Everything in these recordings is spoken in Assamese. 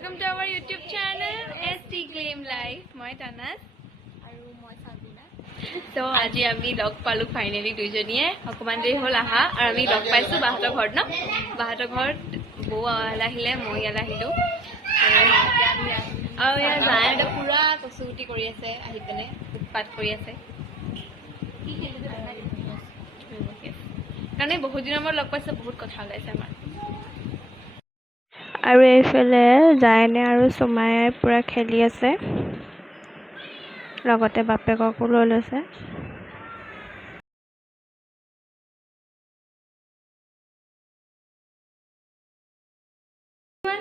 Welcome to our YouTube channel ST Gleam Life. মই তানাস আৰু মই সাবিনা। তো আজি আমি লগ পালো ফাইনালি দুইজনীয়ে অকমান দেৰি হল আহা আৰু আমি লগ পাইছো বাহঁতৰ ঘৰত ন বাহঁতৰ ঘৰত বৌ আহিলে মই আহিলো আৰু ইয়াৰ জায়হঁতে পুৰা কচুগুটি কৰি আছে আহি পিনে উৎপাত কৰি আছে কাৰণে বহুত দিনৰ মূৰত লগ পাইছে বহুত কথা ওলাইছে আমাৰ আৰু এইফালে জায়নে আৰু সুমায়ে পুৰা খেলি আছে লগতে বাপেককো লৈ লৈছে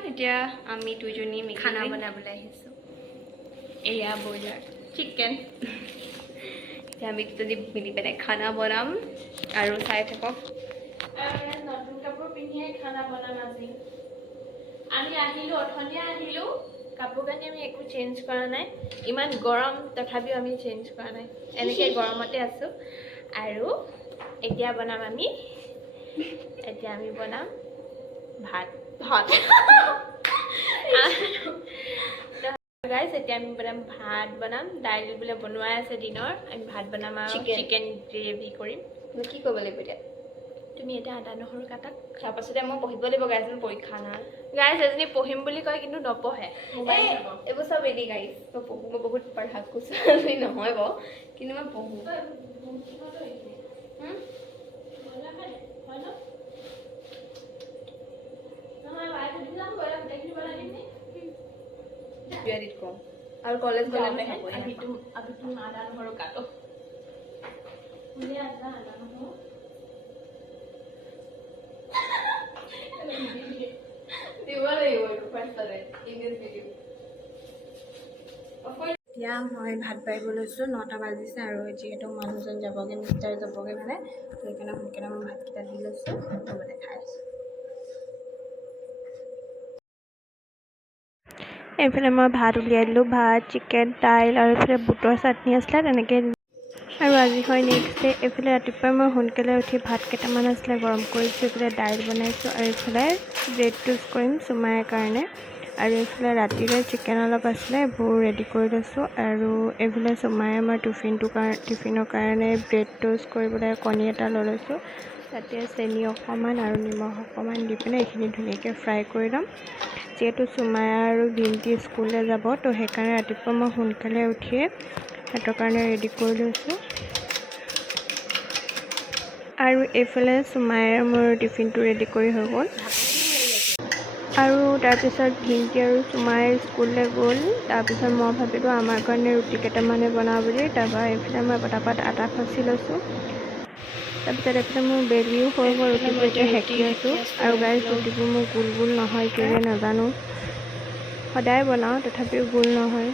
এতিয়া আমি দুইজনী খানা বনাবলৈ আহিছো এয়া ব্ৰইলাৰ চিকেন এতিয়া আমি যদি মিলি পেলাই খানা বনাম আৰু চাই থাকক নতুন কাপোৰ পিন্ধিয়ে খানা বনাম আজি আমি আহিলো অথনিয়া আহিলো কাপোৰ কানি আমি একো চেঞ্জ কৰা নাই ইমান গৰম তথাপিও আমি চেঞ্জ কৰা নাই এনেকে গৰমতে আছো আৰু এতিয়া আমি বনাম ভাত গাইস এতিয়া আমি বনাম ভাত বনাম দাইল বোলে বনোৱাই আছে দিনৰ আমি ভাত বনাম আৰু চিকেন গ্ৰেভি কৰিম কি কৰিব লাগিব এতিয়া তুমি এটা আদা নহৰু কাটাক তাৰপাছতে মই পঢ়িব লাগিব গাইজ মোৰ পৰীক্ষা নহয় গাইজ এজনী পঢ়িম বুলি কয় কিন্তু নপঢ়ে এইবোৰ চব এৰি গাইজ মই পঢ়ো মই বহুত পঢ়া কৈছো নহয় বাৰু কিন্তু মই পঢ়ো और कॉलेज गले में अभी तुम आधा नहर काटो এতিয়া মই ভাত বাঢ়িব লৈছোঁ 9টা বাজিছে আৰু যিহেতু মানুহজন যাবগৈ মিষ্টাৰ যাবগৈ মানে সেইকাৰণে সোনকালে মই ভাতকেইটা দি লৈছোঁ লগতে খাই আছোঁ এইফালে মই ভাত উলিয়াই দিলোঁ ভাত চিকেন দাইল আৰু এইফালে বুটৰ চাটনি আছিলে তেনেকৈ আৰু আজি হয় নেক্সট ডে এইফালে ৰাতিপুৱা মই সোনকালে উঠি ভাত কেইটামান আছিলে গৰম কৰিছোঁ এইফালে দাইল বনাইছোঁ আৰু এইফালে ব্ৰেড টোষ্ট কৰিম সুমাইৰ কাৰণে আৰু এইফালে ৰাতিলৈ চিকেন অলপ আছিলে এইবোৰ ৰেডি কৰি লৈছোঁ আৰু এইফালে সুমাইয়ে মই টিফিনৰ কাৰণে ব্ৰেড টোষ্ট কৰিবলৈ কণী এটা লৈ লৈছোঁ তাতে চেনি অকণমান আৰু নিমখ অকণমান দি পিনে এইখিনি ধুনীয়াকৈ ফ্ৰাই কৰি ল'ম যিহেতু সুমাই আৰু ভিন্টি স্কুললৈ যাব তো সেইকাৰণে ৰাতিপুৱা মই সোনকালে উঠিয়ে সিহঁতৰ কাৰণে ৰেডি কৰি লৈছোঁ আৰু এইফালে সুমাইৰ মোৰ টিফিনটো ৰেডি কৰি হৈ গ'ল আৰু তাৰপিছত ভিন্টি আৰু সুমাই স্কুললৈ গ'ল তাৰপিছত মই ভাবিলোঁ আমাৰ কাৰণে ৰুটি কেইটামানে বনাওঁ বুলি তাৰপৰা এইফালে মই পটাপট আটা খচি লৈছোঁ তাৰপিছত এইফালে মোৰ বেলিও হৈ গ'ল ৰুটিবোৰ এতিয়া সেকি আছোঁ আৰু গাইজ ৰুটিবোৰ মোৰ গোল গোল নহয় কেলৈ নাজানো সদায় বনাওঁ তথাপিও গোল নহয়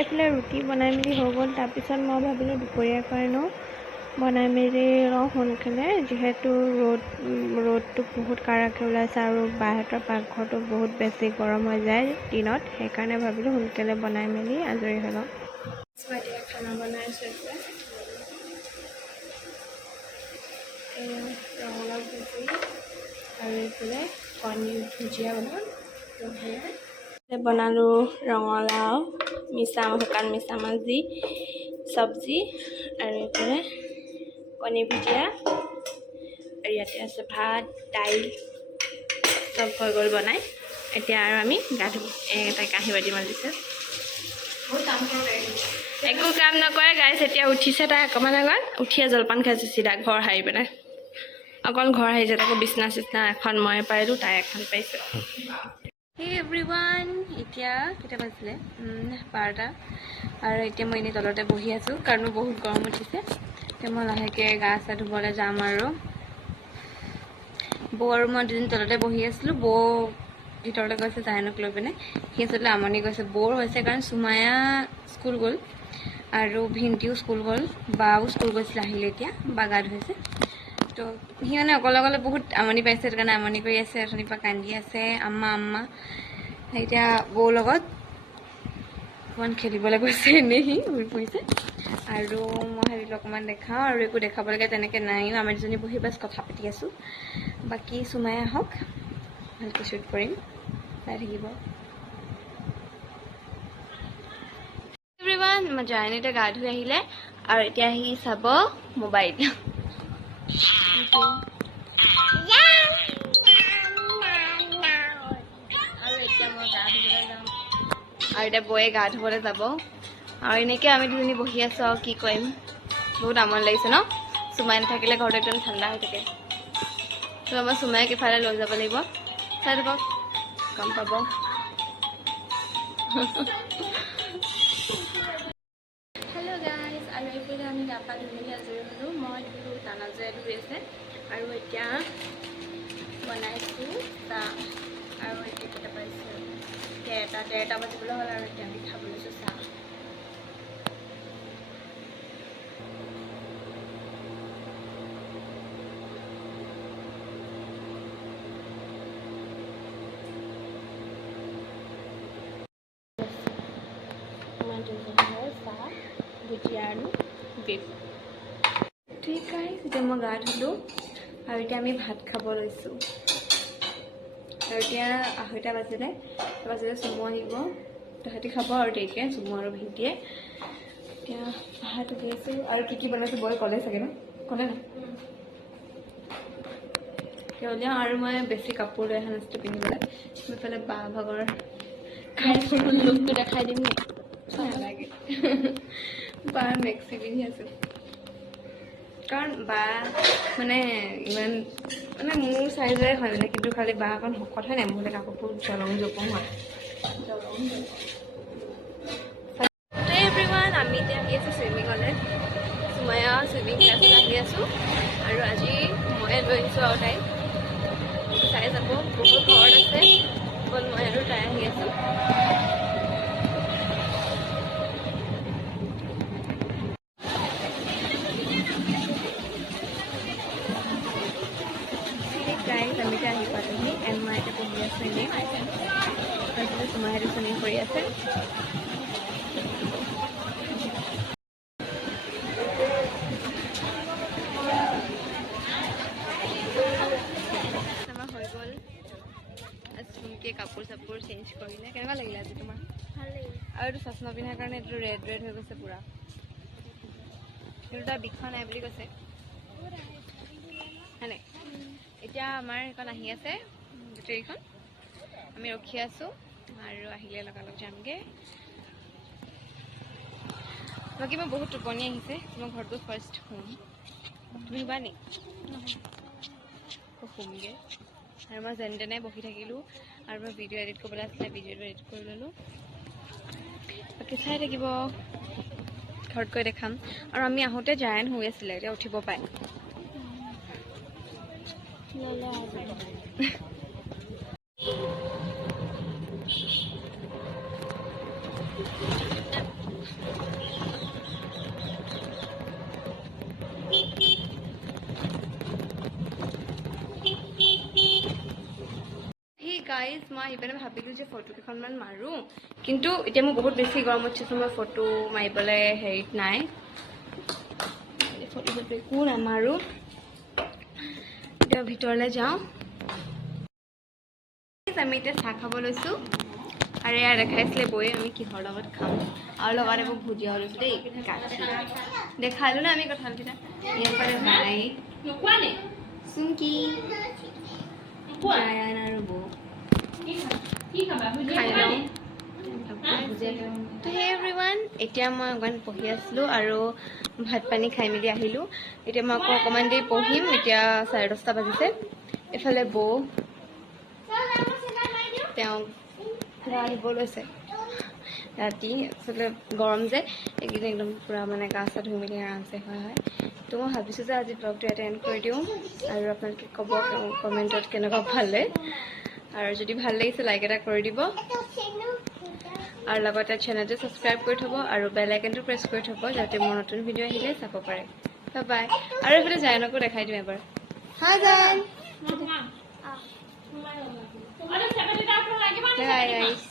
এইফালে ৰুটি বনাই মেলি হৈ গ'ল তাৰপিছত মই ভাবিলোঁ দুপৰীয়াৰ কাৰণেও বনাই মেলি লওঁ সোনকালে যিহেতু ৰ'দটো বহুত কাৰাকৈ ওলাইছে আৰু বাহঁতৰ পাকঘৰটো বহুত বেছি গৰম হৈ যায় দিনত সেইকাৰণে ভাবিলোঁ সোনকালে বনাই মেলি আজৰি হৈ লওঁ এতিয়া খানা বনাইছোঁ ৰঙালাও ভাজি আৰু এইফালে কণী ভুজিয়া বনালোঁ ৰঙালাও শুকান মিছা মাছ দি চব্জি আৰু এইফালে কণী ভুজিয়া আৰু ইয়াতে আছে ভাত দাইল চব হৈ গ'ল বনাই এতিয়া আৰু আমি গা ধুম এটা কাঁহী বাতি মাজিছে একো কাম নকৰে গাইছ এতিয়া উঠিছে তাই অকণমান আগত উঠিয়ে জলপান খাইছে চিধা ঘৰ সাৰি পেলাই অকল ঘৰ সাৰিছে তাকো বিচনা চিচনা এখন মই পাৰিলোঁ তাই এখন পাইছে হে এভৰিৱান এতিয়া কেইটা বাজিলে 12টা আৰু এতিয়া মই এনেই তলতে বহি আছোঁ কাৰণ বহুত গৰম উঠিছে এতিয়া মই লাহেকৈ গা চা ধুবলৈ যাম আৰু বৌ আৰু মই দুদিন তলতে বহি আছিলোঁ বৌ ভিতৰলৈ গৈছে জাইনক লৈ পিনে সি আচলতে আমনি গৈছে বৌৰ হৈছে কাৰণ সুমায়া স্কুল গ'ল আৰু ভিন্টিও স্কুল গ'ল বাও স্কুল গৈছিলে আহিলে এতিয়া বা গা ধুইছে তো সি মানে অকলে বহুত আমনি পাইছে সেইটো কাৰণে আমনি কৰি আছে অথনিৰ পৰা কান্দি আছে আম্মা এতিয়া বৌৰ লগত অকণমান খেলিবলৈ গৈছে এনেই সি ঘূৰি ফুৰিছে আৰু মই ভাবিলোঁ অকণমান দেখাওঁ আৰু একো দেখাবলগীয়া তেনেকৈ নাই আমি দুজনী বহি বাছ কথা পাতি আছোঁ বাকী সুমাই আহক ভালকৈ শ্বুট কৰিম, চাই থাকিব। এভৰিৱান, মই জাৰ্ণিতে গা ধুই আহিলে আৰু এতিয়া আহি চাব মোবাইল। আৰু এতিয়া মই গা ধুবলৈ যাম, আৰু এতিয়া বৌয়ে গা ধুবলৈ যাব, আৰু এনেকৈ আমি দুজনী বহি আছোঁ। আৰু কি কৰিম, বহুত আমনি লাগিছে ন? চুমাই নাথাকিলে ঘৰটো একদম ঠাণ্ডা হৈ থাকে। ত' আমাৰ চুমাইক ইফালে লৈ যাব লাগিব, চাই থাকক, গম পাব। হেল্ল' গাইজ, আৰু এইফালে আমি গা পা ধুই আজৰি হ'লোঁ। মই ধুলোঁ, তানাজয়ে ধুই আছে, আৰু এতিয়া বনাইছোঁ চাহ। আৰু এতিয়া কেইটা পাইছোঁ, ডেৰটা বাজিবলৈ হ'ল, আৰু এতিয়া আমি খাব লৈছোঁ চাহ। চাহ, ভুজিয়া আৰু বিফ। ঠিক আছে, এতিয়া মই গা ধুলোঁ, আৰু এতিয়া আমি ভাত খাব লৈছোঁ। আৰু এতিয়া 2:30 বাজিলে চুমু আহিব, তাহাঁতি খাব আৰু দেৰিকৈ, চুমু আৰু ভিটিয়ে। এতিয়া ভাত উলিয়াইছোঁ, আৰু কি বনাইছোঁ বৌয়ে ক'লে চাগে ন? ক'লে ন? এতিয়া উলিয়াওঁ, আৰু মই বেছি কাপোৰ লৈ অহা নাছিলোঁ পিন্ধিবলৈ। এইফালে বাৰ ভাগৰ লুকটো দেখাই দিম নি? নালাগে। বাৰ মেক্সি পিন্ধি আছোঁ, কাৰণ বা মানে ইমান মানে মোৰ চাইজৰে হয় মানে, কিন্তু খালি বা অকণ শকত হয় নাই, মোৰ কাপোৰবোৰ জলং জপং হয়। এভৰিৱান, আমি এতিয়া আহি আছোঁ চুইমিঙলৈ। চুমায়া চুইমিং ক্লাছত আহি আছোঁ, আৰু আজি ময়ে লৈ আহিছোঁ আৰু তাই চাই যাব। বহুত ঘৰত আছে, অকল মই আৰু তাই আহি আছোঁ। আমি এতিয়া আহি পালোহি, এণ্ড মই এতিয়া পঢ়ি আছোঁ এনেই, তাৰপিছত চুমাইহঁতে চুইমিং কৰি আছে। আমাৰ হৈ গ'ল, চুমকে কাপোৰ চাপোৰ চেঞ্জ কৰিলে। কেনেকুৱা লাগিলে আজি তোমাৰ? ভাল লাগিল। আৰু এইটো চশমা পিন্ধাৰ কাৰণে এইটো ৰেড হৈ গৈছে পূৰা, কিন্তু তাৰ বিষোৱা নাই বুলি কৈছে, হয়নে? এতিয়া আমাৰ সেইখন আহি আছে বেটেৰীখন, আমি ৰখি আছোঁ, আৰু আহিলে লগালগ যামগৈ। বাকী মই বহুত টোপনি আহিছে, মই ঘৰত গৈ ফাৰ্ষ্ট শুম। তুমি শুবা নি? শুমগৈ, আৰু মই যেনে তেনে বহি থাকিলোঁ, আৰু মই ভিডিঅ' এডিট কৰিবলৈ আছিলে, ভিডিঅ'টো এডিট কৰি ল'লোঁ। বাকী চাই থাকিব, ঘৰত গৈ দেখাম। আৰু আমি আহোঁতে জায়ান শুই আছিলে, এতিয়া উঠিব পায়। গাইজ, মই আহি পিনে ভাবিলোঁ যে ফটো কেইখনমান মাৰোঁ, কিন্তু এতিয়া মোৰ বহুত বেছি গৰম উঠিছে, মই ফটো মাৰিবলৈ হেৰিত নাই, ফটো একো নামাৰোঁ। এতিয়া ভিতৰলৈ যাওঁ। আমি এতিয়া চাহ খাব লৈছোঁ, আৰু এয়া দেখাইছিলে বৌয়ে আমি কিহৰ লগত খাম, আৰু লগত এইবোৰ ভুজিয়াও লৈছোঁ দেই, দেখালোঁ ন আমি কঁঠালকেইটা। এইফালে ভাই চুমকি, জায়ান আৰু বৌ খাই লওঁ। তো হে এভৰিৱান, এতিয়া মই অকণমান পঢ়ি আছিলোঁ, আৰু ভাত পানী খাই মেলি আহিলোঁ। এতিয়া মই আকৌ অকণমান দেৰি পঢ়িম, এতিয়া 10:30 বাজিছে। এইফালে বৌ, তেওঁ আহিব লৈছে ৰাতি, আচলতে গৰম যে এইকেইদিন একদম পূৰা মানে গা চা ধুই মেলি আৰামছে হয়। তো মই ভাবিছোঁ যে আজি ব্লগটো ইয়াতে এণ্ড কৰি দিওঁ, আৰু আপোনালোকে ক'ব কমেণ্টত কেনেকুৱা পালে, আৰু যদি ভাল লাগিছে লাইক এটা কৰি দিব, আৰু লগতে চেনেলটো ছাবস্ক্ৰাইব কৰি থ'ব, আৰু বেল আইকনটো প্ৰেছ কৰি থ'ব, যাতে মোৰ নতুন ভিডিঅ' আহিলে চাব পাৰে। Bye bye. আৰু এইফালে জায়ানকো দেখাই দিওঁ এবাৰ। হাই জায়ান। বাই গাইছ।